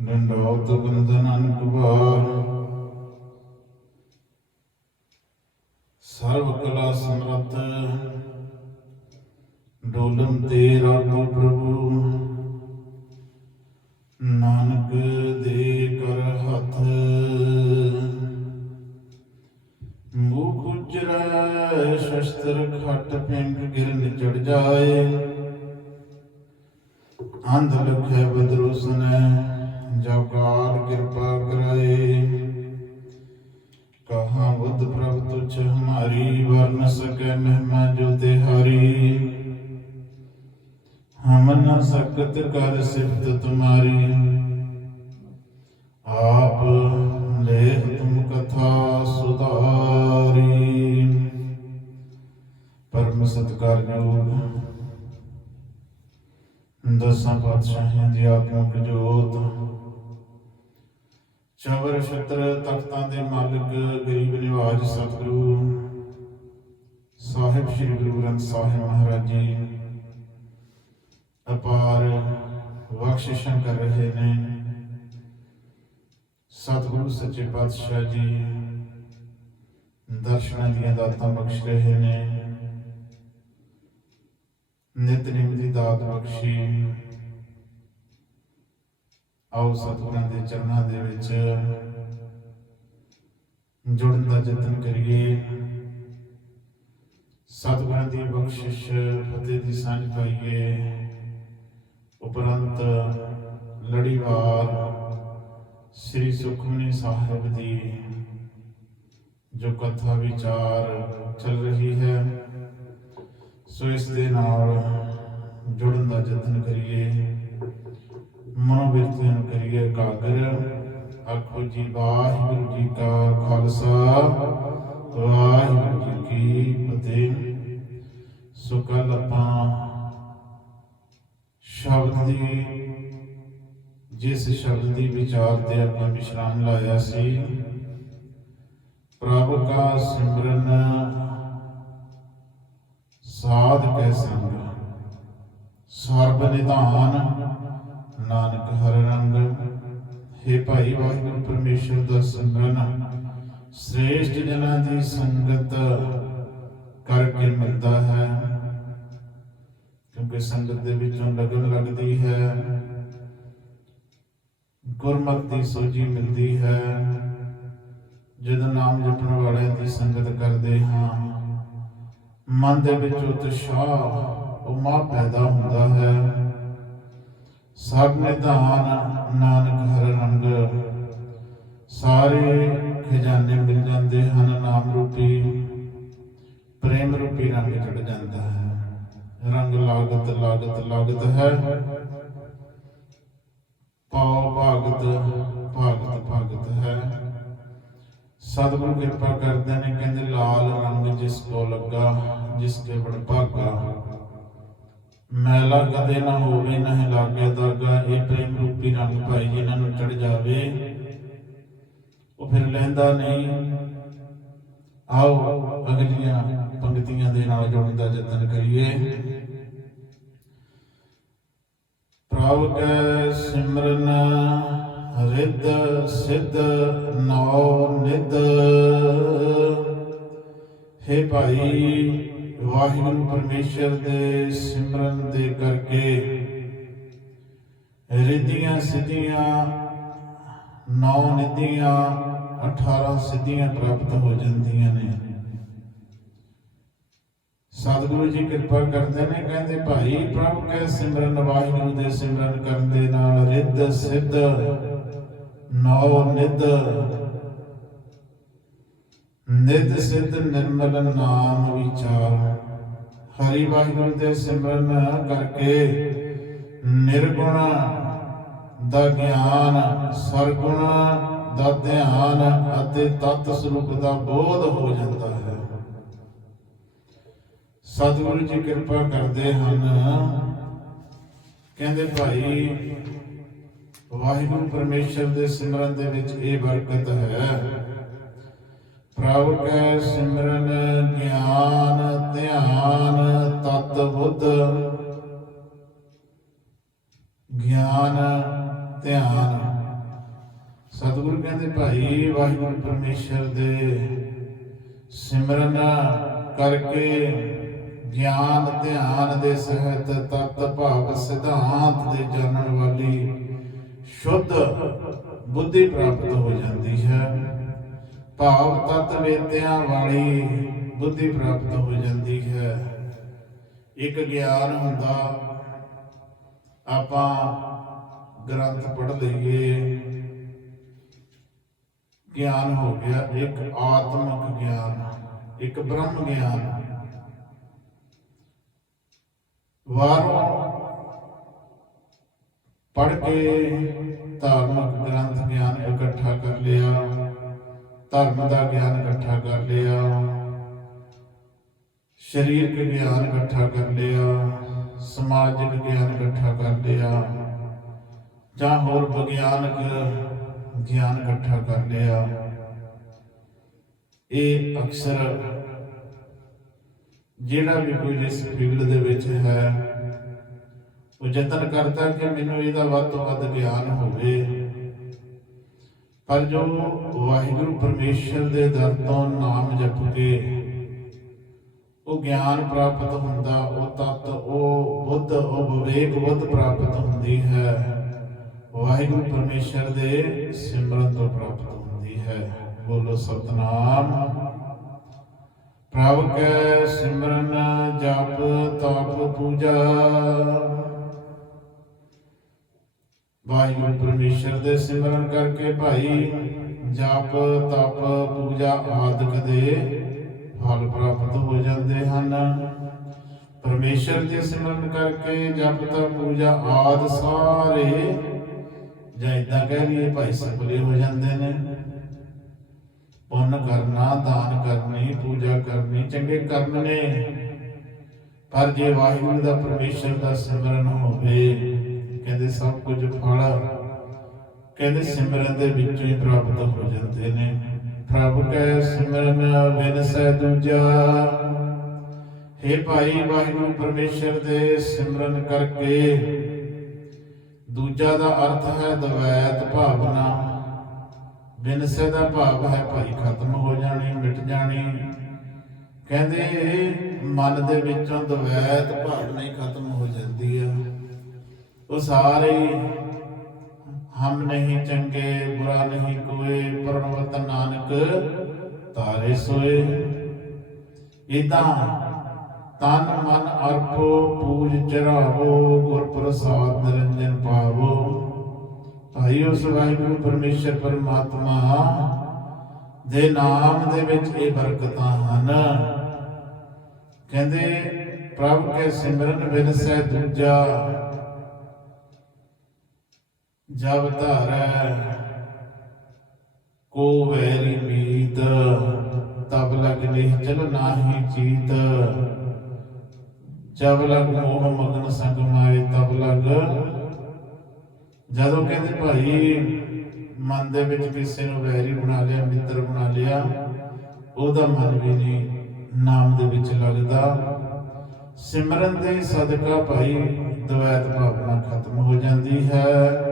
ਡੰਡੋਤ ਬੰਦਨ ਅਨਕੁਬਾਰ ਸਰਵ ਕਲਾ ਸਮਰੱਥ, ਡੋਲਨ ਤੇ ਰਾਖੋ ਪ੍ਰਭੂ। ਨਾਨਕ ਦੇ ਕਰ ਹੱਥ, ਮੂਖ ਉਜਰੈ ਸ਼ਸਤਰ ਖਟ ਪਿੰਗ ਗਿਰਨ ਚੜ ਜਾਏ। ਅੰਧ ਲਖੈ ਬਦਰੁ ਸੁਨੈ ਜਬ ਕਿਰਪਾ ਕਰਾਏ। ਕਹਾਂ ਬੁੱਧ ਪ੍ਰਭ ਤੁਛ ਹਮਾਰੀ, ਵਰਨ ਸਕੈ ਮਹਿਮਾ ਜੋ ਤਿਹਾਰੀ। ਹਮ ਨ ਸਕਤ ਕਰ ਸਿਫਤ ਤੁਮਾਰੀ। ਆਪ ਲੇਖ ਤੁਮ ਕਥਾ ਸੁਧਾਰੀ। ਪਰਮ ਸਤਿਕਾਰਯੋਗ ਦਸਾਂ ਪਾਤਸ਼ਾਹਾਂ ਦੀ ਆਤਮਿਕ ਜੋਤ। ਚਵਰ ਛਤਰ ਤਖਤਾਂ ਦੇ ਮਾਲਕ, ਗਰੀਬ ਨਿਵਾਜ ਸਤਿਗੁਰੂ, ਸਾਹਿਬ ਸ੍ਰੀ ਗੁਰੂ ਗ੍ਰੰਥ ਸਾਹਿਬ ਮਹਾਰਾਜ ਜੀ, ਅਪਾਰ ਬਖਸ਼ਿਸ਼ਾਂ ਕਰ ਰਹੇ ਨੇ। ਸਤਿਗੁਰੂ ਸੱਚੇ ਪਾਤਸ਼ਾਹ ਜੀ, ਦਰਸ਼ਨਾਂ ਦੀਆਂ ਦਾਤਾਂ ਬਖਸ਼ ਰਹੇ ਨੇ। ਨਿਤਨੇਮ ਦੀ ਦਾਤ ਬਖਸ਼ੀ। ਆਓ ਸਤਿਗੁਰਾਂ ਦੇ ਚਰਨਾਂ ਦੇ ਵਿੱਚ ਜੁੜਨ ਦਾ ਯਤਨ ਕਰੀਏ। ਸਤਿਗੁਰਾਂ ਦੀ ਬਖਸ਼ਿਸ਼, ਫਤਿਹ ਦੀ ਸਾਂਝ ਪਾਈਏ। ਉਪਰੰਤ ਲੜੀਵਾਰ ਸ੍ਰੀ ਸੁਖਮਨੀ ਸਾਹਿਬ ਦੀ ਜੋ ਕਥਾ ਵਿਚਾਰ ਚੱਲ ਰਹੀ ਹੈ, ਸੋ ਇਸ ਦੇ ਨਾਲ ਜੁੜਨ ਦਾ ਯਤਨ ਕਰੀਏ। ਮਨੋਬਿਰਤੀਆਂ ਕਰੀਏ ਇਕਾਗਰ ਆਖੋ ਜੀ, ਵਾਹਿਗੁਰੂ ਜੀ ਕਾ ਖਾਲਸਾ, ਵਾਹਿਗੁਰੂ ਜੀ ਕੀ ਫਤਿਹ। ਸੋ ਕੱਲ ਆਪਾਂ ਸ਼ਬਦ ਦੀ, ਜਿਸ ਸ਼ਬਦ ਦੀ ਵਿਚਾਰ ਤੇ ਆਪਾਂ ਵਿਸ਼ਰਾਮ ਲਾਇਆ ਸੀ, ਪ੍ਰਭ ਕਾ ਸਿਮਰਨ ਸਾਧ ਕੈ ਸੰਗ, ਸਰਬ ਨਿਧਾਨ ਨਾਨਕ ਹਰ ਰੰਗ। ਹੈ ਭਾਈ ਵਾਹਿਗੁਰੂ ਪਰਮੇਸ਼ਰ ਦਾ ਸਿਮਰਨ ਸ੍ਰੇਸ਼ਟ ਜਨਾਂ ਦੀ ਸੰਗਤ ਕਰਕੇ ਮਿਲਦਾ ਹੈ। ਕਿਉਂਕਿ ਸੰਗਤ ਦੇ ਵਿੱਚੋਂ ਲਗਨ ਲੱਗਦੀ ਹੈ, ਗੁਰਮਤਿ ਦੀ ਸੋਝੀ ਮਿਲਦੀ ਹੈ। ਜਦੋਂ ਨਾਮ ਜਪਣ ਵਾਲਿਆਂ ਦੀ ਸੰਗਤ ਕਰਦੇ ਹਾਂ, ਮਨ ਦੇ ਵਿੱਚ ਉਤਸ਼ਾਹ, ਉਮਾ ਪੈਦਾ ਹੁੰਦਾ ਹੈ। ਸਭ ਨਿਧਾਨ ਨਾਨਕ ਹਰ ਰੰਗ, ਸਾਰੇ ਖਜ਼ਾਨੇ ਮਿਲ ਜਾਂਦੇ ਹਨ, ਨਾਮ ਰੂਪੀ, ਪ੍ਰੇਮ ਰੂਪੀ ਰੰਗ ਚੜ ਜਾਂਦਾ ਹੈ। ਰੰਗ ਲਾਗਤ ਲਾਗਤ ਲਾਗਤ ਹੈ। ਪਾਉ ਭਾਗਤ ਭਾਗਤ ਭਾਗਤ ਹੈ। ਸਤਿਗੁਰੂ ਕਿਰਪਾ ਕਰਦੇ ਨੇ, ਕਹਿੰਦੇ ਲਾਲ ਰੰਗ ਜਿਸ ਕੋ ਲੱਗਾ, ਜਿਸ ਕੇ ਬੜ ਭਾਗਾ ਮੈਲਾ ਕਦੇ ਨਾ ਹੋਵੇ ਨਾ ਲਾਗੇ ਦਾਗਾ, ਇਹ ਪ੍ਰੇਮ ਰੂਪੀ ਰੰਗ ਭਾਈ ਜਿਨ੍ਹਾਂ ਨੂੰ ਚੜ ਜਾਵੇ। ਉਹ ਫਿਰ ਲੈਂਦਾ ਨਹੀਂ। ਆਓ, ਅਗਲੀਆਂ ਪੰਕਤੀਆਂ ਦੇ ਨਾਲ ਜੁੜਨ ਦਾ ਯਤਨ ਕਰੀਏ। ਪ੍ਰਭ ਕੈ ਸਿਮਰਨ ਰਿੱਧ ਸਿੱਧ ਨੌ ਨਿਧ। ਹੈ ਭਾਈ ਵਾਹਿਗੁਰੂ ਪਰਮੇਸ਼ਰ ਦੇ ਸਿਮਰਨ ਦੇ ਕਰਕੇ ਰਿੱਧੀਆਂ ਸਿੱਧੀਆਂ, ਨੌ ਨਿਧੀਆਂ 18 ਸਿੱਧੀਆਂ ਪ੍ਰਾਪਤ ਹੋ ਜਾਂਦੀਆਂ ਨੇ। ਸਤਿਗੁਰੂ ਜੀ ਕਿਰਪਾ ਕਰਦੇ ਨੇ, ਕਹਿੰਦੇ ਭਾਈ ਪ੍ਰਭ ਕੈ ਸਿਮਰਨ, ਵਾਹਿਗੁਰੂ ਦੇ ਸਿਮਰਨ ਕਰਨ ਦੇ ਨਾਲ ਰਿੱਧ, ਸਿੱਧ, ਨੌ ਨਿਧ ਨਿਧ ਸਿੱਧ ਨਿਰਮਲ ਨਾਮ ਵਿਚਾਰ। ਹਰੀ ਵਾਹਿਗੁਰੂ ਦੇ ਸਿਮਰਨ ਕਰਕੇ ਨਿਰਗੁਣ ਦਾ ਗਿਆਨ, ਸਰਗੁਣ ਦਾ ਧਿਆਨ ਅਤੇ ਤਤ ਸਰੂਪ ਦਾ ਬੋਧ ਹੋ ਜਾਂਦਾ ਹੈ। ਸਤਿਗੁਰੂ ਜੀ ਕਿਰਪਾ ਕਰਦੇ ਹਨ। ਕਹਿੰਦੇ ਭਾਈ, ਵਾਹਿਗੁਰੂ ਪਰਮੇਸ਼ਰ ਦੇ ਸਿਮਰਨ ਦੇ ਵਿੱਚ ਇਹ ਬਰਕਤ ਹੈ। ਪ੍ਰਭ ਕੈ ਸਿਮਰਨ ਗਿਆਨ ਧਿਆਨ ਤਤ ਬੁੱਧ। ਗਿਆਨ, ਧਿਆਨ। ਸਤਿਗੁਰੂ ਕਹਿੰਦੇ, ਭਾਈ ਵਾਹਿਗੁਰੂ ਪਰਮੇਸ਼ਰ ਦੇ ਸਿਮਰਨ ਕਰਕੇ ਗਿਆਨ, ਧਿਆਨ ਦੇ ਸਹਿਤ ਤਤ ਭਾਵ ਸਿਧਾਂਤ ਦੇ ਜਾਣਨ ਵਾਲੀ ਸ਼ੁੱਧ ਬੁੱਧੀ ਪ੍ਰਾਪਤ ਹੋ ਜਾਂਦੀ ਹੈ। ਭਾਵ ਤਤ ਵੇਦਿਆਂ ਵਾਲੀ ਬੁੱਧੀ ਪ੍ਰਾਪਤ ਹੋ ਜਾਂਦੀ ਹੈ। ਇੱਕ ਗਿਆਨ ਹੁੰਦਾ, ਆਪਾਂ ਗ੍ਰੰਥ ਪੜ੍ਹ ਲਈਏ, ਗਿਆਨ ਹੋ ਗਿਆ, ਇੱਕ ਆਤਮਿਕ ਗਿਆਨ, ਇੱਕ ਬ੍ਰਹਮ ਗਿਆਨ। ਵਾਰੋਂ ਪੜ੍ਹ ਕੇ ਧਾਰਮਿਕ ਗ੍ਰੰਥ ਗਿਆਨ ਇਕੱਠਾ ਕਰ ਲਿਆ। ਧਰਮ ਦਾ ਗਿਆਨ ਇਕੱਠਾ ਕਰ ਲਿਆ। ਸਰੀਰਕ ਗਿਆਨ ਇਕੱਠਾ ਕਰ ਲਿਆ। ਸਮਾਜਿਕ ਗਿਆਨ ਇਕੱਠਾ ਕਰ ਲਿਆ। ਜਾਂ ਹੋਰ ਵਿਗਿਆਨਕ ਗਿਆਨ ਇਕੱਠਾ ਕਰ ਲਿਆ। ਇਹ ਅਕਸਰ ਜਿਹੜਾ ਵੀ ਕੋਈ ਇਸ ਫੀਲਡ ਦੇ ਵਿੱਚ ਹੈ, ਉਹ ਯਤਨ ਕਰਦਾ ਕਿ ਮੈਨੂੰ ਇਹਦਾ ਵੱਧ ਤੋਂ ਵੱਧ ਗਿਆਨ ਹੋਵੇ। ਪਰ ਜੋ ਵਾਹਿਗੁਰੂ ਪਰਮੇਸ਼ਰ ਦੇ ਦਰ ਤੋਂ ਨਾਮ ਜਪ ਕੇ ਉਹ ਗਿਆਨ ਪ੍ਰਾਪਤ ਹੁੰਦਾ, ਉਹ ਤਤ, ਉਹ ਬੁੱਧ, ਉਹ ਵਿਵੇਕ ਬੁੱਧ ਪ੍ਰਾਪਤ ਹੁੰਦੀ ਹੈ। ਵਾਹਿਗੁਰੂ ਪਰਮੇਸ਼ਰ ਦੇ ਸਿਮਰਨ ਤੋਂ ਪ੍ਰਾਪਤ ਹੁੰਦੀ ਹੈ। ਬੋਲੋ ਸਤਨਾਮ। ਪ੍ਰਭ ਕੈ ਸਿਮਰਨ ਜਪ, ਤਪ ਪੂਜਾ। ਵਾਹਿਗੁਰੂ ਪਰਮੇਸ਼ਰ ਦੇ ਸਿਮਰਨ ਕਰਕੇ ਭਾਈ ਜਪ, ਤਪ, ਪੂਜਾ ਆਦਿਕ ਦੇ ਫਲ ਪ੍ਰਾਪਤ ਹੋ ਜਾਂਦੇ ਹਨ। ਪਰਮੇਸ਼ਰ ਦੇ ਸਿਮਰਨ ਕਰਕੇ ਜਪ, ਤਪ, ਪੂਜਾ ਆਦ ਸਾਰੇ ਜਾਂ ਇਦਾਂ ਕਹਿ ਲਈਏ ਭਾਈ ਸਫਲੇ ਹੋ ਜਾਂਦੇ ਨੇ। ਪੁੰਨ ਕਰਨਾ, ਦਾਨ ਕਰਨੀ, ਪੂਜਾ ਕਰਨੀ ਚੰਗੇ ਕਰਮ ਨੇ। ਪਰ ਜੇ ਵਾਹਿਗੁਰੂ ਦਾ ਪਰਮੇਸ਼ਰ ਦਾ ਸਿਮਰਨ ਹੋਵੇ ਕਹਿੰਦੇ ਸਭ ਕੁਝ ਫਲ ਕਹਿੰਦੇ ਸਿਮਰਨ ਦੇ ਵਿੱਚੋਂ ਹੀ ਪ੍ਰਾਪਤ ਹੋ ਜਾਂਦੇ ਨੇ। ਪ੍ਰਭ ਕੈ, ਸਿਮਰਨ ਬਿਨ ਦੂਜਾ। हे ਭਾਈ ਵਾਹਿਗੁਰੂ ਪਰਮੇਸ਼ਰ ਦੇ ਸਿਮਰਨ ਕਰਕੇ। ਦੂਜਾ ਦਾ ਅਰਥ ਹੈ ਦਵੈਤ ਭਾਵਨਾ। ਬਿਨ ਦਾ ਭਾਵ ਹੈ ਭਾਈ ਖਤਮ ਹੋ ਜਾਣੀ, ਮਿਟ ਜਾਣੀ। ਕਹਿੰਦੇ ਮਨ ਦੇ ਵਿੱਚੋਂ ਦਵੈਤ ਭਾਵਨਾ ਹੀ ਖਤਮ ਹੋ ਜਾਂਦੀ ਹੈ ਉਹ ਸਾਰੇ ਹਮ ਨਹੀਂ ਚੰਗੇ, ਬੁਰਾ ਨਹੀਂ ਕੋਏ ਪਰਮਵਤ ਨਾਨਕ ਤਾਰੇ ਸੋਏ। ਇਦਾਂ ਤਨ ਮਨ ਅਰਪੋ, ਪੂਜ ਚਰਾਵੋ ਗੁਰ ਪ੍ਰਸਾਦ ਨਿਰੰਜਨ ਪਾਵੋ। ਭਾਈ ਉਸ ਵਾਹਿਗੁਰੂ ਪਰਮੇਸ਼ਰ ਪਰਮਾਤਮਾ, ਦੇ ਨਾਮ ਦੇ ਵਿੱਚ ਇਹ ਬਰਕਤਾਂ ਹਨ। ਕਹਿੰਦੇ, ਪ੍ਰਭ ਕੇ ਸਿਮਰਨ ਬਿਨ ਦੂਜਾ ਜਬ ਧਾਰੈ ਕੋ ਵੈਰੀ ਮੀਤ, ਤਬ ਲਗ ਨਿਹਚਲ ਨਾਹੀ ਚੀਤ। ਜਬ ਲਗ ਮੋਹ ਮਗਨ ਸੰਗ ਮਾਏ ਤਬ ਲਗ। ਜਦੋਂ ਕਹਿੰਦੇ ਭਾਈ, ਮਨ ਦੇ ਵਿੱਚ ਕਿਸੇ ਨੂੰ ਵੈਰੀ ਬਣਾ ਲਿਆ, ਮਿੱਤਰ ਬਣਾ ਲਿਆ, ਉਹਦਾ ਮਨ ਵੀ ਨਹੀਂ ਨਾਮ ਦੇ ਵਿੱਚ ਲੱਗਦਾ। ਸਿਮਰਨ ਦੇ ਸਦਕਾ ਭਾਈ, ਦਵੈਤ ਭਾਵਨਾ ਖਤਮ ਹੋ ਜਾਂਦੀ ਹੈ।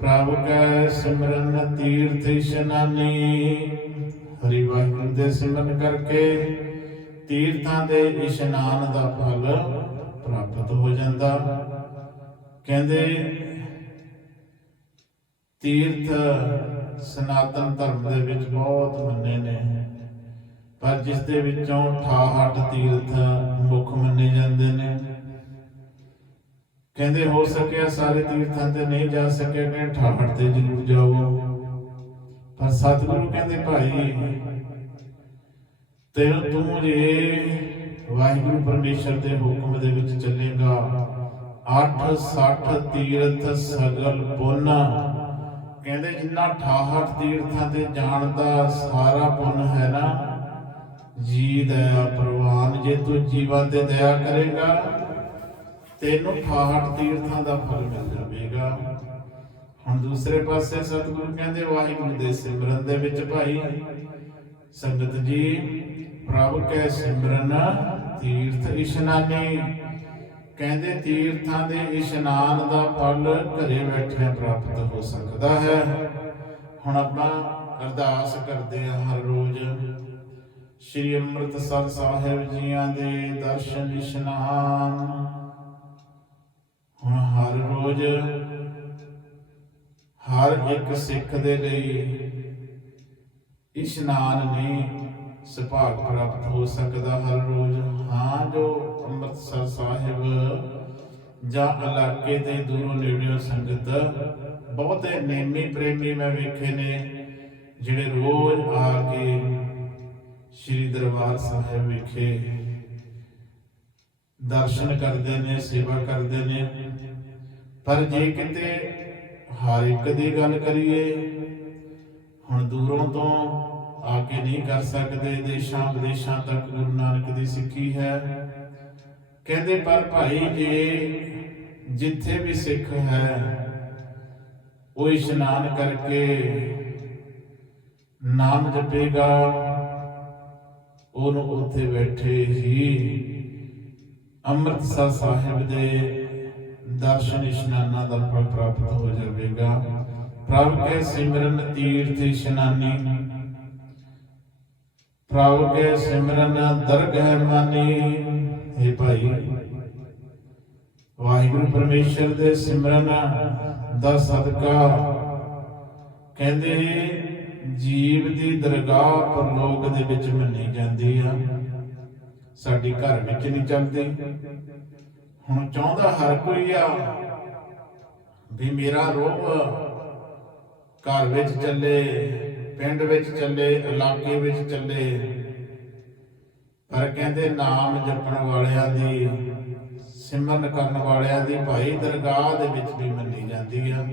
ਪ੍ਰਭ ਕੈ ਸਿਮਰਨ ਤੀਰਥ ਇਸ਼ਨਾਨੀ। ਹਰੀ ਵਾਹਿਗੁਰੂ ਦੇ ਸਿਮਰਨ ਕਰਕੇ ਤੀਰਥਾਂ ਦੇ ਇਸ਼ਨਾਨ ਦਾ ਫਲ ਪ੍ਰਾਪਤ ਹੋ ਜਾਂਦਾ। ਕਹਿੰਦੇ, ਤੀਰਥ ਸਨਾਤਨ ਧਰਮ ਦੇ ਵਿੱਚ ਬਹੁਤ ਮੰਨੇ ਨੇ, ਪਰ ਜਿਸ ਦੇ ਵਿੱਚੋਂ 68 ਤੀਰਥ ਮੁੱਖ ਮੰਨੇ ਜਾਂਦੇ ਨੇ। ਕਹਿੰਦੇ ਹੋ ਸਕਿਆ ਸਾਰੇ ਤੀਰਥਾਂ ਤੇ ਨਹੀਂ ਜਾ ਸਕਿਆ ਕਿ 68 ਤੇ ਜ਼ਰੂਰ ਜਾਓ। ਪਰ ਸਤਿਗੁਰੂ ਕਹਿੰਦੇ, ਭਾਈ ਤੇ ਤੂੰ ਜੇ ਵਾਹਿਗੁਰੂ ਪਰਮੇਸ਼ਰ ਦੇ ਹੁਕਮ ਦੇ ਵਿੱਚ ਚੱਲੇਗਾ 8 60 ਤੀਰਥ ਸਗਲ ਪੁੰਨ। ਕਹਿੰਦੇ, ਜਿੰਨਾ 68 ਤੀਰਥਾਂ ਤੇ ਜਾਣ ਦਾ ਸਾਰਾ ਪੁੰਨ ਹੈ ਨਾ, ਜੀ ਦਇਆ ਪ੍ਰਵਾਨ। ਜੇ ਤੂੰ ਜੀਵਾਂ ਤੇ ਦਇਆ ਕਰੇਗਾ ਤੈਨੂੰ 68 ਤੀਰਥਾਂ ਦਾ ਫਲ ਮਿਲ ਜਾਵੇਗਾ ਹੁਣ ਦੂਸਰੇ ਪਾਸੇ ਸਤਿਗੁਰੂ ਕਹਿੰਦੇ, ਵਾਹਿਗੁਰੂ ਦੇ ਸਿਮਰਨ ਦੇ ਵਿੱਚ ਭਾਈ, ਸੰਗਤ ਜੀ, ਪ੍ਰਭ ਕੈ ਸਿਮਰਨ, ਤੀਰਥ ਇਸ਼ਨਾਨੀ। ਕਹਿੰਦੇ, ਤੀਰਥਾਂ ਦੇ ਇਸ਼ਨਾਨ ਦਾ ਫਲ ਘਰੇ ਬੈਠੇ ਪ੍ਰਾਪਤ ਹੋ ਸਕਦਾ ਹੈ। ਹੁਣ ਆਪਾਂ ਅਰਦਾਸ ਕਰਦੇ ਹਾਂ ਹਰ ਰੋਜ਼। ਸ਼੍ਰੀ ਅੰਮ੍ਰਿਤਸਰ ਸਾਹਿਬ ਜੀਆਂ ਦੇ ਦਰਸ਼ਨ ਇਸ਼ਨਾਨ। ਹੁਣ ਹਰ ਰੋਜ਼ ਹਰ ਇੱਕ ਸਿੱਖ ਦੇ ਲਈ ਇਸ਼ਨਾਨ ਨਹੀਂ ਸੁਭਾਗ ਪ੍ਰਾਪਤ ਹੋ ਸਕਦਾ। ਹਰ ਰੋਜ਼ ਹਾਂ ਜੋ ਅੰਮ੍ਰਿਤਸਰ ਸਾਹਿਬ ਜਾਂ ਇਲਾਕੇ ਦੇ ਦੂਰੋਂ ਨੇੜਿਓਂ ਸੰਗਤ ਬਹੁਤੇ ਨੇਮੀ ਪ੍ਰੇਮੀ ਮੈਂ ਵੇਖੇ ਨੇ, ਜਿਹੜੇ ਰੋਜ਼ ਆ ਕੇ ਸ੍ਰੀ ਦਰਬਾਰ ਸਾਹਿਬ ਵਿਖੇ ਦਰਸ਼ਨ ਕਰਦੇ ਨੇ, ਸੇਵਾ ਕਰਦੇ ਨੇ। ਪਰ ਜੇ ਕਿਤੇ ਹਰ ਇੱਕ ਦੀ ਗੱਲ ਕਰੀਏ, ਹੁਣ ਦੂਰੋਂ ਤੋਂ ਆ ਕੇ ਨਹੀਂ ਕਰ ਸਕਦੇ, ਦੇਸ਼ਾਂ ਵਿਦੇਸ਼ਾਂ ਤੱਕ ਗੁਰੂ ਨਾਨਕ ਦੀ ਸਿੱਖੀ ਹੈ। ਕਹਿੰਦੇ, ਪਰ ਭਾਈ ਜੇ ਜਿੱਥੇ ਵੀ ਸਿੱਖ ਹੈ, ਉਹ ਇਸ਼ਨਾਨ ਕਰਕੇ ਨਾਮ ਜਪੇਗਾ, ਉਹਨੂੰ ਉੱਥੇ ਬੈਠੇ ਹੀ ਅੰਮ੍ਰਿਤਸਰ ਸਾਹਿਬ ਦੇ ਦਰਸ਼ਨ ਇਸ਼ਨਾਨਾਂ ਦਾ ਫਲ ਪ੍ਰਾਪਤ ਹੋ ਜਾਵੇਗਾ। ਪ੍ਰਭ ਕੇ ਸਿਮਰਨ ਤੀਰਥ ਇਸ਼ਨਾਨੀ। ਪ੍ਰਭ ਕੇ ਸਿਮਰਨ ਦਰਗਹਿ ਮਾਨੀ। ਇਹ ਭਾਈ, ਵਾਹਿਗੁਰੂ ਪਰਮੇਸ਼ਰ ਦੇ ਸਿਮਰਨ ਦਾ ਸਦਕਾ ਕਹਿੰਦੇ, ਜੀਵ ਦੀ ਦਰਗਾਹ ਪਰਲੋਕ ਦੇ ਵਿੱਚ ਮੰਨੀ ਜਾਂਦੀ ਆ। ਸਾਡੀ ਘਰ ਵਿੱਚ ਨਹੀਂ ਚੱਲਦੀ। ਹੁਣ ਚਾਹੁੰਦਾ ਹਰ ਕੋਈ ਆ ਵੀ ਮੇਰਾ ਰੂਪ ਘਰ ਵਿੱਚ ਚੱਲੇ, ਪਿੰਡ ਵਿੱਚ ਚੱਲੇ, ਇਲਾਕੇ ਵਿੱਚ ਚੱਲੇ। ਪਰ ਕਹਿੰਦੇ ਨਾਮ ਜਪਣ ਵਾਲਿਆਂ ਦੀ, ਸਿਮਰਨ ਕਰਨ ਵਾਲਿਆਂ ਦੀ ਭਾਈ ਦਰਗਾਹ ਦੇ ਵਿੱਚ ਵੀ ਮੰਨੀ ਜਾਂਦੀ ਆ।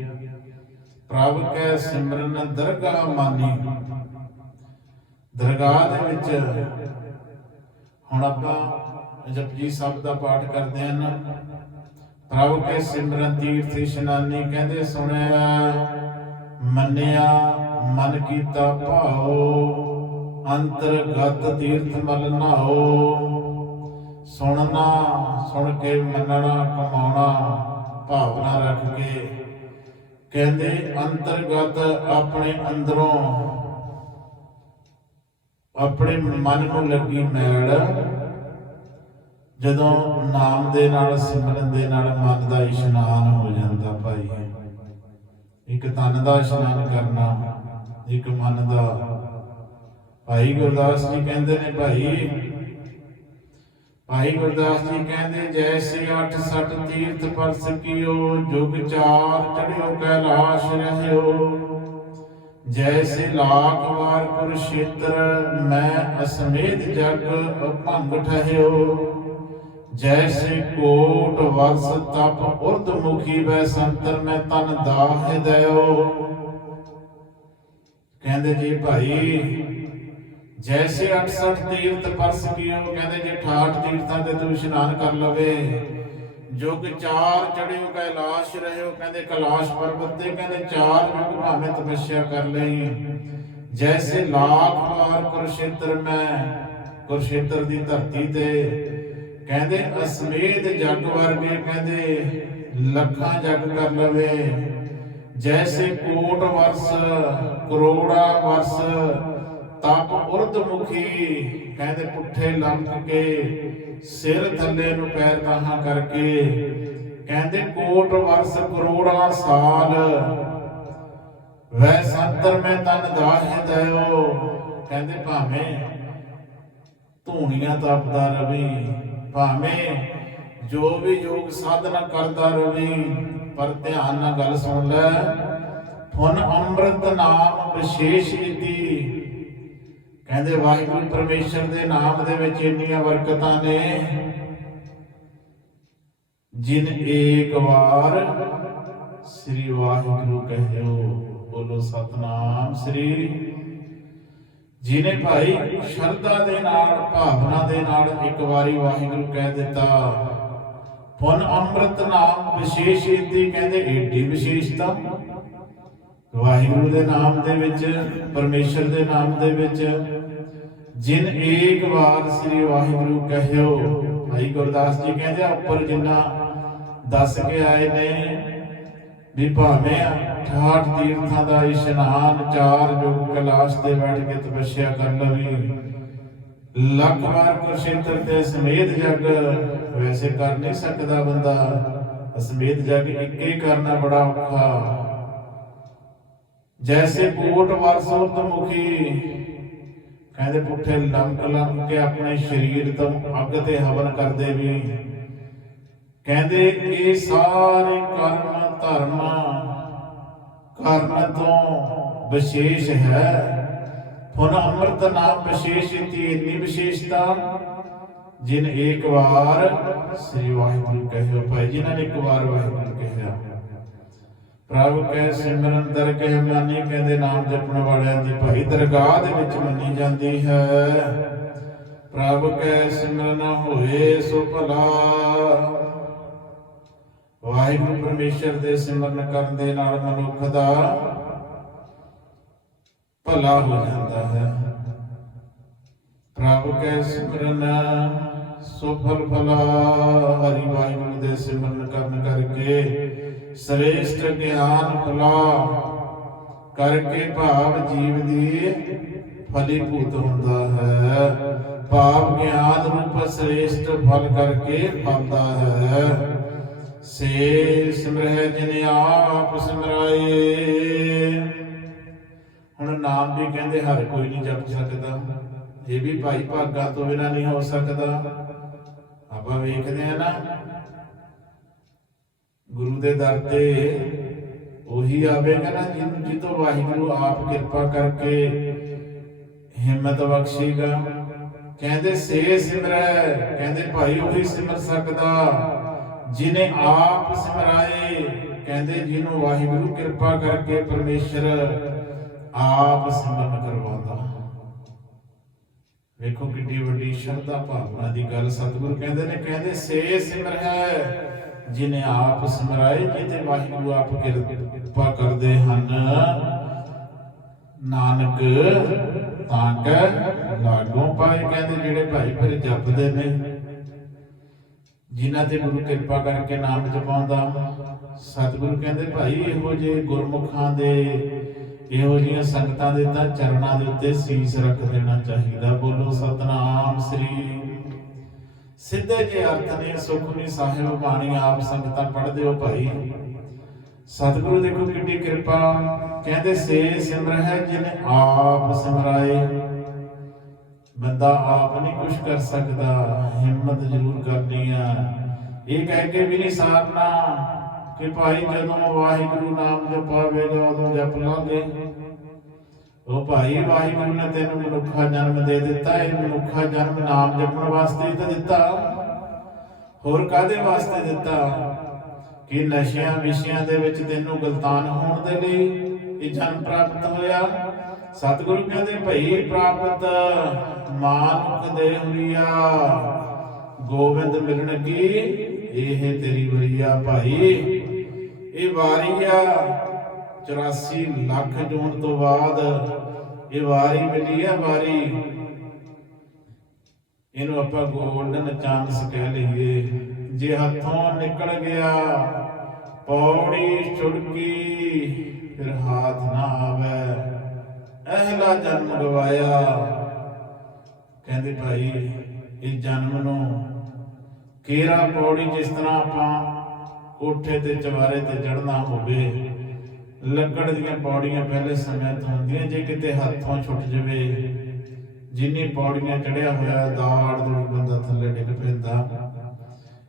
ਪ੍ਰਭ ਕੈ ਸਿਮਰਨ ਦਰਗਾਹ ਮਾਨੀ। ਦਰਗਾਹ ਦੇ ਵਿੱਚ ਹੁਣ ਆਪਾਂ ਜਪਜੀ ਸਾਹਿਬ ਦਾ ਪਾਠ ਕਰਦੇ ਹਾਂ। ਪ੍ਰਭ ਕੇ ਸਿਮਰਨ ਤੀਰਥ ਇਸ਼ਨਾਨੀ ਕਹਿੰਦੇ, ਸੁਣਿਆ, ਮੰਨਿਆ, ਮਨ ਕੀਤਾ ਭਾਉ, ਅੰਤਰਗਤ ਤੀਰਥ ਮਲ ਨਹਾਓ ਸੁਣਨਾ, ਸੁਣ ਕੇ ਮੰਨਣਾ, ਕਮਾਉਣਾ, ਭਾਵਨਾ ਰੱਖ ਕੇ ਕਹਿੰਦੇ, ਅੰਤਰਗਤ ਆਪਣੇ ਅੰਦਰੋਂ ਆਪਣੇ ਮਨ ਨੂੰ ਲੱਗੀ ਮੈਲ, ਜਦੋਂ ਨਾਮ ਦੇ ਨਾਲ, ਸਿਮਰਨ ਦੇ ਨਾਲ ਮਨ ਦਾ ਇਸ਼ਨਾਨ ਹੋ ਜਾਂਦਾ ਭਾਈ। ਇੱਕ ਤਨ ਦਾ ਇਸ਼ਨਾਨ ਕਰਨਾ, ਇੱਕ ਮਨ ਦਾ। ਭਾਈ ਗੁਰਦਾਸ ਜੀ ਕਹਿੰਦੇ ਨੇ ਭਾਈ ਭਾਈ ਗੁਰਦਾਸ ਜੀ ਕਹਿੰਦੇ, ਜੈਸੇ 86 ਤੀਰਥ ਪਰਸ ਕੀਓ, ਜੁਗ ਚਾਰ ਚੜਿਓ ਕੈਲਾਸ਼ ਰਹਿਓ। ਜੈਸੇ ਲਾਖ ਵਾਰ ਕੁਰਸ਼ੇਤਰ ਮੈਂ ਅਸਮੇਤ ਜਗ ਭੰਗ ਠਹਿਓ। ਜੈਸੇ ਕੋਟ ਵਰਸ ਤਪ ਉਰਦ ਮੁਖੀ ਵੈ ਸੰਤਰ ਮੈਂ ਤਨ ਦਾਹ ਦਇਓ। ਕਹਿੰਦੇ ਜੀ ਭਾਈ, ਜੈਸੇ 68 ਤੀਰਥ ਪਰਸ ਕੀਓ ਕਹਿੰਦੇ ਜੇ 68 ਤੀਰਥਾਂ ਤੇ ਤੂੰ ਇਸ਼ਨਾਨ ਕਰ ਲਵੇ। ਜੁਗ ਚਾਰ ਚੜਿਓ ਕੈਲਾਸ਼ ਰਹਿਓ, ਕਹਿੰਦੇ ਕੈਲਾਸ਼ ਪਰਬਤ ਤੇ ਕਹਿੰਦੇ ਚਾਰ ਯੁਗ ਭਾਵੇਂ ਤਪੱਸਿਆ ਕਰ ਲਈ। ਜੈਸੇ ਲਾਖ ਵਾਰ ਕੁਰਸ਼ੇਤਰ ਮੈਂ, ਕੁਰਸ਼ੇਤਰ ਦੀ ਧਰਤੀ ਤੇ। ਕਹਿੰਦੇ ਅਸਮੇਤ ਜਗ ਵਰਗੇ ਕਹਿੰਦੇ ਲੱਖਾਂ ਜਗ ਕਰ ਲਵੇ। ਜੈਸੇ ਕੋਟ ਵਰਸ, ਕਰੋੜਾ ਵਰਸ ਤਪ ਉਰਦ ਮੁਖੀ ਕਹਿੰਦੇ ਪੁੱਠੇ ਲੰਕ ਕੇ, ਸਿਰ ਥੱਲੇ ਨੂੰ ਪੈਰ ਤਾਹਾਂ ਕਰਕੇ, ਕਹਿੰਦੇ ਕੋਟ ਵਰਸ ਕਰੋੜਾ ਸਾਲ। ਵੈ ਸੰਤਰ ਮੈਂ ਤਨ ਦਾਹਿ ਦਇਓ, ਕਹਿੰਦੇ ਭਾਵੇਂ ਧੂਣੀਆਂ ਤਪਦਾ ਰਵੀ, ਭਾਵੇਂ ਜੋ ਵੀ ਯੋਗ ਸਾਧਨਾ ਕਰਦਾ ਰਵੀ, ਪਰ ਧਿਆਨ ਨਾਲ ਗੱਲ ਸੁਣ ਲੈ। ਹੁਣ ਅੰਮ੍ਰਿਤ ਨਾਮ ਵਿਸ਼ੇਸ਼ ਇਤੀ ਕਹਿੰਦੇ ਵਾਹਿਗੁਰੂ ਪਰਮੇਸ਼ਰ ਦੇ ਨਾਮ ਦੇ ਵਿੱਚ ਇੰਨੀਆਂ ਬਰਕਤਾਂ ਨੇ। ਜਿਨ ਏਕ ਵਾਰ ਸ੍ਰੀ ਵਾਹਿਗੁਰੂ ਕਹਿਓ, ਬੋਲੋ ਸਤਨਾਮ ਸ੍ਰੀ। ਜਿਨੇ ਭਾਈ ਸ਼ਰਧਾ ਦੇ ਨਾਲ, ਭਾਵਨਾ ਦੇ ਨਾਲ ਇੱਕ ਵਾਰੀ ਵਾਹਿਗੁਰੂ ਕਹਿ ਦਿੱਤਾ, ਪੁਨ ਅੰਮ੍ਰਿਤ ਨਾਮ ਵਿਸ਼ੇਸ਼ ਇਤੀ ਕਹਿੰਦੇ ਏਡੀ ਵਿਸ਼ੇਸ਼ਤਾ। ਵਾਹਿਗੁਰੂ ਦੇ ਨਾਮ ਦੇ ਵਿੱਚ, ਪਰਮੇਸ਼ਰ ਦੇ ਨਾਮ ਦੇ ਵਿੱਚ, ਜਿਨ ਏਕ ਵਾਰ ਸ੍ਰੀ ਵਾਹਿਗੁਰੂ ਕਹਿਓ। ਭਾਈ ਗੁਰਦਾਸ ਜੀ ਕਹਿੰਦੇ ਉੱਪਰ ਜਿੰਨਾ ਦੱਸ ਕੇ ਆਏ ਨੇ ਵੀ ਭਾਵੇਂ ਠਾਠ ਤੀਰਥਾਂ ਦਾ ਇਸ਼ਨਾਨ ਚਾਰ ਯੁਗ ਕਲਾਸ਼ ਤੇ ਬੈਠ ਕੇ ਤਪੱਸਿਆ ਕਰ ਲਵੀ, ਲੱਖ ਵਾਰ ਕੁਰਸ਼ੇਤਰ ਤੇ ਸਮੇਤ ਜਗ ਵੈਸੇ ਕਰ ਨਹੀਂ ਸਕਦਾ ਬੰਦਾ। ਸਮੇਤ ਜਗ ਇੱਕੇ ਕਰਨਾ ਬੜਾ ਔਖਾ। ਜੈਸੇ ਕੋਟ ਵਰਸੋਤ ਮੁਖੀ ਕਹਿੰਦੇ ਪੁੱਠੇ ਲੰਕ ਲੰਕ ਕੇ ਆਪਣੇ ਸਰੀਰ ਤੋਂ ਅੱਗ ਤੇ ਹਵਨ ਕਰਦੇ ਵੀ ਕਹਿੰਦੇ ਇਹ ਸਾਰੇ ਕਰਮ ਧਰਮ ਕਰਨ ਤੋਂ ਵਿਸ਼ੇਸ਼ ਹੈ ਹੁਣ ਅੰਮ੍ਰਿਤ ਨਾਮ ਵਿਸ਼ੇਸ਼ ਇਤੀ ਇੰਨੀ ਵਿਸ਼ੇਸ਼ਤਾ ਜਿਨ ਇੱਕ ਵਾਰ ਸ੍ਰੀ ਵਾਹਿਗੁਰੂ ਕਹਿਓ ਭਾਈ ਜਿਨ੍ਹਾਂ ਨੇ ਇੱਕ ਵਾਰ ਵਾਹਿਗੁਰੂ ਕਹਿਆ ਪ੍ਰਭ ਕੈ ਸਿਮਰਨ ਦਰ ਕਹਿ ਮਾਨੀ ਕਹਿੰਦੇ ਨਾਮ ਜਪਣ ਵਾਲਿਆਂ ਦੀ ਭਾਈ ਦਰਗਾਹ ਦੇ ਵਿੱਚ ਮੰਨੀ ਜਾਂਦੀ ਹੈ। ਪ੍ਰਭ ਕੈ ਸਿਮਰਨ ਹੋਏ ਸੋ ਭਲਾ। ਵਾਹਿਗੁਰੂ ਪਰਮੇਸ਼ਰ ਦੇ ਸਿਮਰਨ ਕਰਨ ਦੇ ਨਾਲ ਮਨੁੱਖ ਦਾ ਭਲਾ ਹੋ ਜਾਂਦਾ ਹੈ। ਪ੍ਰਭ ਕੈ ਸਿਮਰਨ ਸੁਫਲ ਭਲਾ। ਹਰੀ ਵਾਹਿਗੁਰੂ ਦੇ ਸਿਮਰਨ ਕਰਨ ਕਰਕੇ ਸ੍ਰੇਸ਼ਟ ਗਿਆਨ ਭਲਾ। ਕਰਕੇ ਭਾਵ ਜੀਵ ਦੀ ਫਲੀਭੂਤ ਹੁੰਦਾ ਹੈ। ਭਾਵ ਗਿਆਨ ਰੂਪ ਸ੍ਰੇਸ਼ਟ ਫਲ ਕਰਕੇ ਫਲਦਾ ਹੈ। ਸੇ ਸਿਮਰਹਿ ਜਿਨ ਆਪ ਸਿਮਰਾਏ। ਹੁਣ ਨਾਮ ਵੀ ਕਹਿੰਦੇ ਹਰ ਕੋਈ ਨਹੀਂ ਜਪ ਸਕਦਾ। ਇਹ ਵੀ ਭਾਈ ਭਾਗਾ ਤੋਂ ਬਿਨਾ ਨਹੀਂ ਹੋ ਸਕਦਾ। ਆਪਾਂ ਵੇਖਦੇ ਆ ਨਾ ਗੁਰੂ ਦੇ ਦਰ ਤੇ ਉਹੀ ਆਵੇਗਾ ਨਾ ਜਿਹਨੂੰ ਜਿੱਤੋਂ ਵਾਹਿਗੁਰੂ ਆਪ ਕਿਰਪਾ ਕਰਕੇ ਹਿੰਮਤ ਬਖਸ਼ੇਗਾ। ਕਹਿੰਦੇ ਸੇ ਸਿਮਰੈ, ਕਹਿੰਦੇ ਭਾਈ ਉਹੀ ਸਿਮਰ ਸਕਦਾ। ਜਿਨੇ ਆਪ ਸਿਮਰਾਏ, ਕਹਿੰਦੇ ਜਿਹਨੂੰ ਵਾਹਿਗੁਰੂ ਕਿਰਪਾ ਕਰਕੇ ਪਰਮੇਸ਼ਰ ਆਪ ਸਿਮਰਨ ਕਰਵਾਉਂਦਾ। ਵੇਖੋ ਕਿੱਡੀ ਵੱਡੀ ਸ਼ਰਧਾ ਭਾਵਨਾ ਦੀ ਗੱਲ ਸਤਿਗੁਰੂ ਕਹਿੰਦੇ ਨੇ, ਕਹਿੰਦੇ ਸੇ ਸਿਮਰ ਹੈ ਜਿਨੇ ਆਪ ਸਿਮਰਾਏ ਜਿਤੇ ਵਾਹਿਗੁਰੂ ਆਪ ਕਿਰਪਾ ਕਰਦੇ ਹਨ, ਨਾਨਕ ਤਾਂ ਕੈ ਲਾਗੋਂ ਪਾਏ ਕਹਿੰਦੇ ਜਿਹੜੇ ਭਾਈ ਫਿਰ ਜਪਦੇ ਨੇ। ਜਿਨ੍ਹਾਂ ਤੇ ਗੁਰੂ ਕਿਰਪਾ ਕਰਕੇ ਨਾਮ ਜਪਾਉਂਦਾ, ਸਤਿਗੁਰੂ ਕਹਿੰਦੇ, ਭਾਈ, ਇਹੋ ਜਿਹੇ ਗੁਰਮੁਖਾਂ ਦੇ, ਇਹੋ ਜਿਹੀਆਂ ਸੰਗਤਾਂ ਦੇ ਤਾਂ ਚਰਨਾਂ ਦੇ ਉੱਤੇ ਸੀਸ ਰੱਖ ਦੇਣਾ ਚਾਹੀਦਾ। ਬੋਲੋ, ਸਤਨਾਮ ਸ੍ਰੀ ਸਿੱਧੇ ਜੇ ਅਰਥ ਨੇ ਸੁਖਮਨੀ ਸਾਹਿਬ ਬਾਣੀ ਆਪ ਸੰਗਤਾਂ ਪੜ੍ਹਦੇ ਹੋ ਭਾਈ। ਸਤਿਗੁਰੂ ਦੇਖੋ ਕਿੰਨੀ ਕਿਰਪਾ, ਕਹਿੰਦੇ ਸੇ ਸਿਮਰ ਜਿਨ ਆਪ ਸਿਮਰਾਏ। ਬੰਦਾ ਆਪ ਨਹੀਂ ਕੁਝ ਕਰ ਸਕਦਾ, ਹਿੰਮਤ ਜ਼ਰੂਰ ਕਰਨੀ ਆ। ਇਹ ਕਹਿ ਕੇ ਵੀ ਨਹੀਂ ਸਾਰਨਾ ਕਿ ਭਾਈ ਜਦੋਂ ਵਾਹਿਗੁਰੂ ਨਾਮ ਜਪਾਵੇਗਾ, ਉਦੋਂ ਜਪ ਲਾਂਗੇ। ਉਹ ਭਾਈ ਵਾਹਿਗੁਰੂ ਨੇ ਤੈਨੂੰ ਮਨੁੱਖਾ ਜਨਮ ਦੇ ਦਿੱਤਾ ਇਹ ਮਨੁੱਖਾ ਜਨਮ ਨਾਮ ਜਪਣ ਵਾਸਤੇ ਹੀ ਤਾਂ ਦਿੱਤਾ। ਹੋਰ ਕਾਦੇ ਵਾਸਤੇ ਦਿੱਤਾ? ਕਿ ਨਸ਼ਿਆਂ ਵਿਸ਼ਿਆਂ ਦੇ ਵਿੱਚ ਤੈਨੂੰ ਗਲਤਾਨ ਹੋਣ ਦੇ ਲਈ ਇਹ ਜਨਮ ਪ੍ਰਾਪਤ ਹੋਇਆ। ਸਤਿਗੁਰੂ ਕਹਿੰਦੇ, ਭਈ ਪ੍ਰਾਪਤ ਮਾਨੁਖ ਦੇ ਹੁਰੀਆ, ਗੋਬਿੰਦ ਮਿਲਣ ਕੀ? ਇਹ ਤੇਰੀ ਵਰੀਆ ਭਾਈ। ਇਹ ਵਾਰੀਆ 84 ਲੱਖ ਜੂਨ ਤੋਂ ਬਾਅਦ ਇਹ ਵਾਰੀ ਮਿਲੀ ਆ ਵਾਰੀ। ਇਹਨੂੰ ਆਪਾਂ ਗੋਲਡਨ ਚਾਂਸ ਕਹਿ ਲਈਏ। ਜੇ ਹੱਥੋਂ ਨਿਕਲ ਗਿਆ, ਪੌੜੀ ਛੁੜਕੀ, ਫਿਰ ਹਾਥ ਨਾ ਆਵੇ। ਅਹਲਾ ਜਨਮ ਗਵਾਇਆ। ਕਹਿੰਦੇ ਭਾਈ, ਇਹ ਜਨਮ ਨੂੰ ਕੇਰਾ ਪੌੜੀ ਜਿਸ ਤਰ੍ਹਾਂ ਆਪਾਂ ਕੋਠੇ ਤੇ ਚਵਾਰੇ ਤੇ ਚੜਨਾ ਹੋਵੇ ਲੱਕੜ ਦੀਆਂ ਪੌੜੀਆਂ ਪਹਿਲੇ ਸਮੇਂ ਤੋਂ ਹੁੰਦੀਆਂ ਜੇ ਕਿਤੇ ਹੱਥੋਂ ਛੁੱਟ ਜਵੇ। ਜਿੰਨੀ ਪੌੜੀਆਂ ਚੜਿਆ ਹੋਇਆ, ਦਾੜ ਦੇ ਬੰਦਾ ਥੱਲੇ ਡਿੱਗ ਪੈਂਦਾ।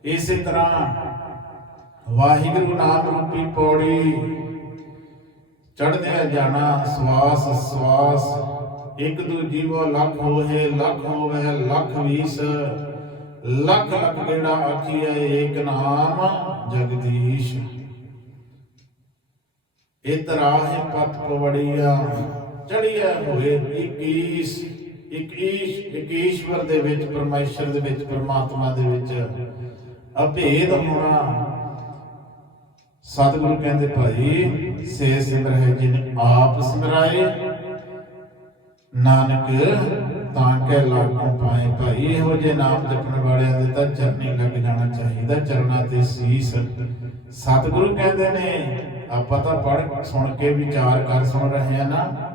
ਇਸੇ ਤਰ੍ਹਾਂ ਵਾਹਿਗੁਰੂ ਨਾਮ ਰੂਪੀ ਪੌੜੀ ਚੜਦਿਆਂ ਜਾਣਾ, ਸਵਾਸ ਸਵਾਸ। ਇੱਕ ਦੂ ਜੀਵੋ ਲੱਖ ਹੋਏ, ਲੱਖ ਹੋਵੇ, ਲੱਖ ਵੀਸ। ਲੱਖ ਲੱਖ ਗੇੜਾ ਆਖੀਐ, ਏਕ ਨਾਮ ਜਗਦੀਸ਼। ਇਤਰਾਹਿ ਪਤ ਪਵੜੀਆ ਚੜੀਐ ਹੋਏ 21 21 21 ਦੇ ਵਿੱਚ, ਪਰਮੇਸ਼ਰ ਦੇ ਵਿੱਚ, ਪਰਮਾਤਮਾ ਦੇ ਵਿੱਚ। ਅਭੇਦ ਹੋਣਾ। ਸਤਿਗੁਰੂ ਕਹਿੰਦੇ, ਭਾਈ, ਸੇ ਸਿਮਰ ਹੈ ਜਿਨ ਆਪ ਸਿਮਰਾਏ। ਨਾਨਕ, ਤਾਂ ਕੇ ਲਾਗੂ ਪਾਏ। ਭਾਈ, ਇਹੋ ਜੇ ਨਾਮ ਜਪਣ ਵਾਲਿਆਂ ਦੇ ਤਾਂ ਚਰਨੀ ਲੱਗ ਜਾਣਾ ਚਾਹੀਦਾ। ਚਰਨਾਂ ਤੇ ਸੀਸ ਸਤਿਗੁਰੂ ਕਹਿੰਦੇ ਨੇ, ਆਪਾਂ ਤਾਂ ਪੜ੍ਹ ਸੁਣ ਕੇ ਵਿਚਾਰ ਕਰ ਸੁਣ ਰਹੇ ਆ ਨਾ।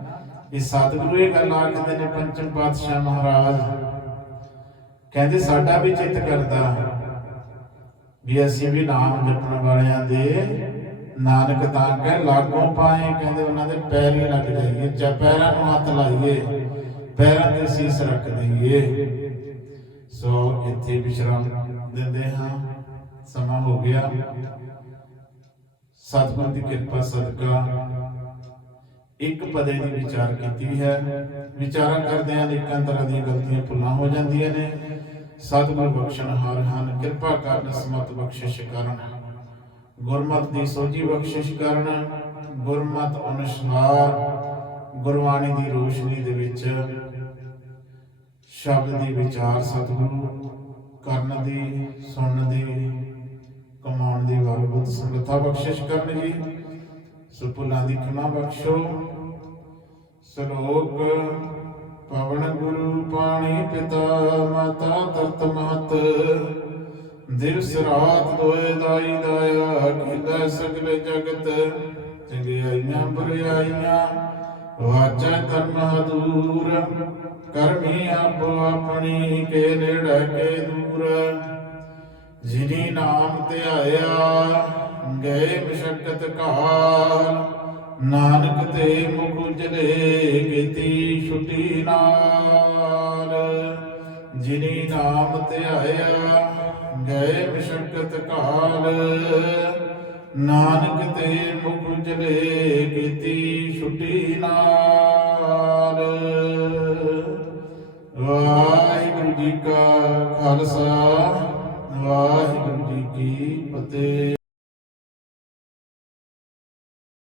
ਇਹ ਸਤਿਗੁਰੂ ਇਹ ਗੱਲ ਆਖਦੇ ਨੇ, ਪੰਚਮ ਪਾਤਸ਼ਾਹ ਮਹਾਰਾਜ। ਕਹਿੰਦੇ ਸਾਡਾ ਵੀ ਚਿੱਤ ਕਰਦਾ ਵੀ ਅਸੀਂ ਵੀ ਨਾਮ ਜਪਣ ਵਾਲਿਆਂ ਦੇ ਨਾਨਕ ਤਾਂ ਕਹਿ ਲਾਗੋਂ ਪਾਏ, ਕਹਿੰਦੇ ਉਹਨਾਂ ਦੇ ਪੈਰ ਹੀ ਲੱਗ ਜਾਈਏ, ਜਾਂ ਪੈਰਾਂ ਨੂੰ ਹੱਥ ਲਾਈਏ, ਪੈਰਾਂ ਤੇ ਸੀਸ ਰੱਖ ਦਈਏ। ਸੋ ਇੱਥੇ ਵਿਸ਼ਰਾਮ ਦਿੰਦੇ ਹਾਂ। ਸਮਾਂ ਹੋ ਗਿਆ। ਸਤਿਗੁਰ ਦੀ ਕਿਰਪਾ, ਸਦਕਾ। ਇੱਕ ਪਦੇ ਦੀ ਵਿਚਾਰ ਕੀਤੀ ਹੈ। ਵਿਚਾਰਾਂ ਕਰਦਿਆਂ ਅਨੇਕਾਂ ਤਰ੍ਹਾਂ ਦੀਆਂ ਗਲਤੀਆਂ ਭੁੱਲਾਂ ਹੋ ਜਾਂਦੀਆਂ ਨੇ। ਸਤਿਗੁਰ ਬਖਸ਼ਣਹਾਰ ਹਨ, ਕਿਰਪਾ ਕਰਨ, ਸਮਤ ਬਖਸ਼ਿਸ਼ ਕਰਨ। ਗੁਰਮਤਿ ਦੀ ਸੋਝੀ ਬਖਸ਼ਿਸ਼ ਕਰਨ। ਗੁਰਮਤ ਅਨੁਸਾਰ ਗੁਰਬਾਣੀ ਦੀ ਰੋਸ਼ਨੀ ਦੇ ਵਿੱਚ ਸ਼ਬਦ ਦੀ ਵਿਚਾਰ ਸਤਿਗੁਰੂ, ਕਰਨ ਦੀ, ਸੁਣਨ ਦੀ ਕਮਾਉਣ ਦੀ ਵਾਰਬਤ ਸੰਗਤਾ ਬਖਸ਼ਿਸ਼ ਕਰਨ ਜੀ। ਸੋ ਦੀ ਖਿਮਾ ਬਖਸ਼ੋ। ਸ਼ਲੋਕ, ਪਵਨ ਗੁਰੂ ਪਾਣੀ ਪਿਤਾ ਮਾਤਾ ਤਰਤ ਮਹਤ। ਦਿਵਸ ਰਾਤ ਦੋਏ ਦਾਈ ਦਾਇਆ ਕੀਲਾ ਸਗਲ ਜਗਤ। ਚੰਗਿਆਈਆਂ ਬੁਰਾਈਆਂ ਵਾਚਾ ਧਰਮ ਹਦੂਰ। ਕਰਮੀ ਆਪੋ ਆਪਣੀ, ਕੇ ਨੇੜੇ ਕੇ ਦੂਰ। ਜਿਨੀ ਨਾਮ ਧਿਆਇਆ, ਗਏ ਮਸ਼ਕਤ ਕਾਲ ਨਾਨਕ ਤੇ ਮੁਖ ਉਜਲੇ ਕੀਤੀ ਛੁਟੀ ਨਾਲ। ਜਿਨੀ ਨਾਮ ਧਿਆਇਆ, ਗਏ ਮਸ਼ਕਤ ਕਾਲ ਨਾਨਕ ਤੇ ਮੁਖ ਉਜਲੇ ਕੀਤੀ ਛੁਟੀ ਨਾਲ। ਵਾਹਿਗੁਰੂ ਜੀ ਕਾ ਖਾਲਸਾ। ਵਾਹਿਗੁਰੂ ਜੀ ਕੀ ਫਤਿਹ।